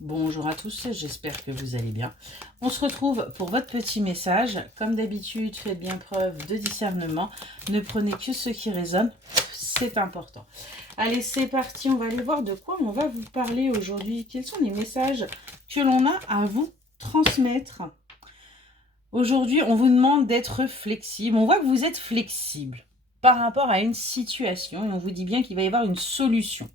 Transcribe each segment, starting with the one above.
Bonjour à tous, j'espère que vous allez bien. On se retrouve pour votre petit message. Comme d'habitude, faites bien preuve de discernement. Ne prenez que ce qui résonne, c'est important. Allez, c'est parti, on va aller voir de quoi on va vous parler aujourd'hui. Quels sont les messages que l'on a à vous transmettre? Aujourd'hui, on vous demande d'être flexible. On voit que vous êtes flexible par rapport à une situation et on vous dit bien qu'il va y avoir une solution.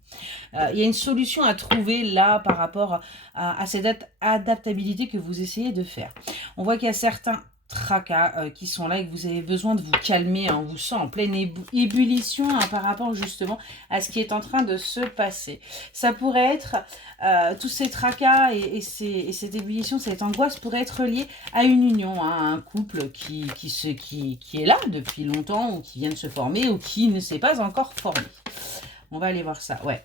Il y a une solution à trouver là par rapport à cette adaptabilité que vous essayez de faire. On voit qu'il y a certains tracas qui sont là et que vous avez besoin de vous calmer. On vous sent en pleine ébullition par rapport justement à ce qui est en train de se passer. Ça pourrait être, tous ces tracas et cette ébullition, cette angoisse pourrait être liée à une union, à un couple qui est là depuis longtemps ou qui vient de se former ou qui ne s'est pas encore formé. On va aller voir ça, ouais.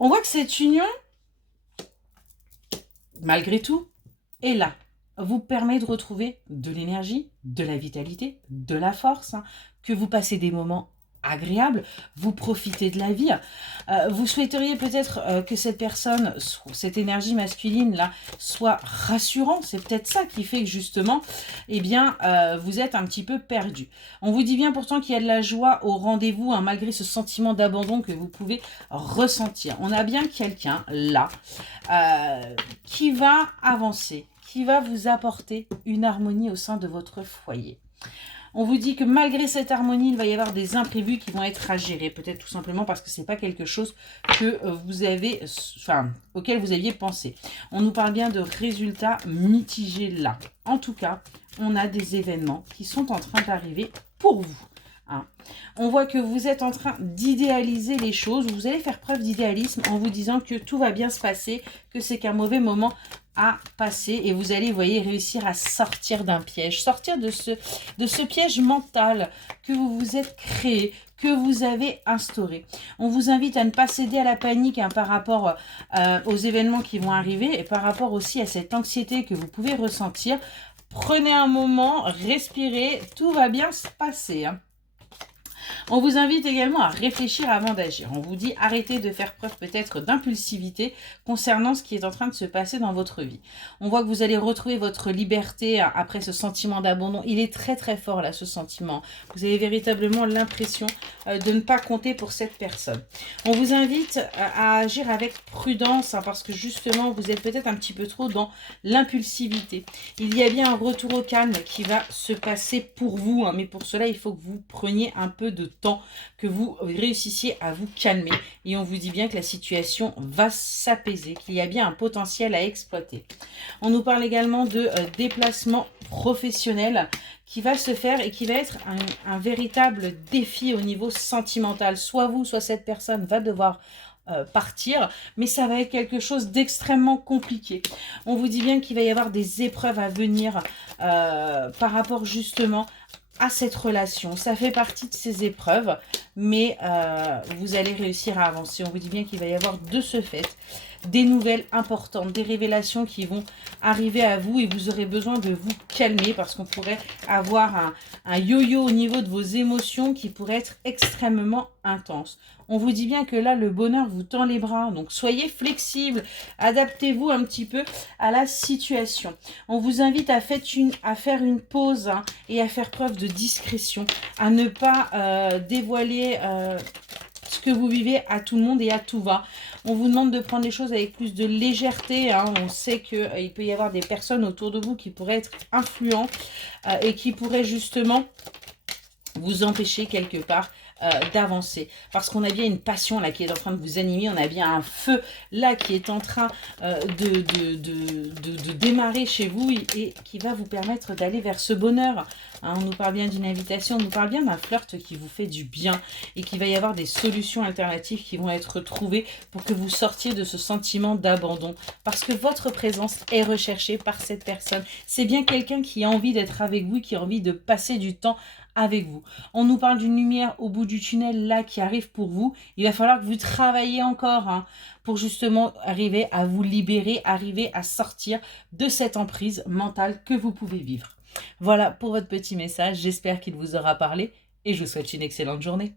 On voit que cette union, malgré tout, est là. Vous permet de retrouver de l'énergie, de la vitalité, de la force, que vous passez des moments agréables, vous profitez de la vie. Vous souhaiteriez peut-être que cette personne, cette énergie masculine là, soit rassurante. C'est peut-être ça qui fait que justement, eh bien, vous êtes un petit peu perdu. On vous dit bien pourtant qu'il y a de la joie au rendez-vous, malgré ce sentiment d'abandon que vous pouvez ressentir. On a bien quelqu'un là qui va avancer, qui va vous apporter une harmonie au sein de votre foyer. On vous dit que malgré cette harmonie, il va y avoir des imprévus qui vont être à gérer. Peut-être tout simplement parce que ce n'est pas quelque chose que vous avez, auquel vous aviez pensé. On nous parle bien de résultats mitigés là. En tout cas, on a des événements qui sont en train d'arriver pour vous. On voit que vous êtes en train d'idéaliser les choses. Vous allez faire preuve d'idéalisme en vous disant que tout va bien se passer, que c'est qu'un mauvais moment à passer et vous allez, vous voyez, réussir à sortir d'un piège, sortir de ce piège mental que vous vous êtes créé, que vous avez instauré. On vous invite à ne pas céder à la panique par rapport aux événements qui vont arriver et par rapport aussi à cette anxiété que vous pouvez ressentir. Prenez un moment, respirez, tout va bien se passer. On vous invite également à réfléchir avant d'agir. On vous dit arrêtez de faire preuve peut-être d'impulsivité concernant ce qui est en train de se passer dans votre vie. On voit que vous allez retrouver votre liberté après ce sentiment d'abandon. Il est très très fort là, ce sentiment. Vous avez véritablement l'impression de ne pas compter pour cette personne. On vous invite à agir avec prudence parce que justement vous êtes peut-être un petit peu trop dans l'impulsivité. Il y a bien un retour au calme qui va se passer pour vous, mais pour cela il faut que vous preniez un peu de temps, que vous réussissiez à vous calmer et on vous dit bien que la situation va s'apaiser, qu'il y a bien un potentiel à exploiter. On nous parle également de déplacement professionnel qui va se faire et qui va être un véritable défi au niveau sentimental. Soit vous, soit cette personne va devoir partir, mais ça va être quelque chose d'extrêmement compliqué. On vous dit bien qu'il va y avoir des épreuves à venir par rapport justement à cette relation. Ça fait partie de ces épreuves, mais vous allez réussir à avancer. On vous dit bien qu'il va y avoir de ce fait des nouvelles importantes, des révélations qui vont arriver à vous et vous aurez besoin de vous calmer parce qu'on pourrait avoir un yo-yo au niveau de vos émotions qui pourrait être extrêmement intense. On vous dit bien que là, le bonheur vous tend les bras, donc soyez flexible, adaptez-vous un petit peu à la situation. On vous invite à faire une pause et à faire preuve de discrétion, à ne pas dévoiler ce que vous vivez à tout le monde et à tout va. On vous demande de prendre les choses avec plus de légèreté. On sait qu'il peut y avoir des personnes autour de vous qui pourraient être influentes et qui pourraient justement vous empêcher quelque part d'avancer. Parce qu'on a bien une passion là qui est en train de vous animer. On a bien un feu là qui est en train de démarrer chez vous et qui va vous permettre d'aller vers ce bonheur. On nous parle bien d'une invitation, on nous parle bien d'un flirt qui vous fait du bien et qu'il va y avoir des solutions alternatives qui vont être trouvées pour que vous sortiez de ce sentiment d'abandon. Parce que votre présence est recherchée par cette personne. C'est bien quelqu'un qui a envie d'être avec vous, qui a envie de passer du temps avec vous. On nous parle d'une lumière au bout du tunnel là qui arrive pour vous. Il va falloir que vous travailliez encore pour justement arriver à vous libérer, arriver à sortir de cette emprise mentale que vous pouvez vivre. Voilà pour votre petit message, j'espère qu'il vous aura parlé et je vous souhaite une excellente journée.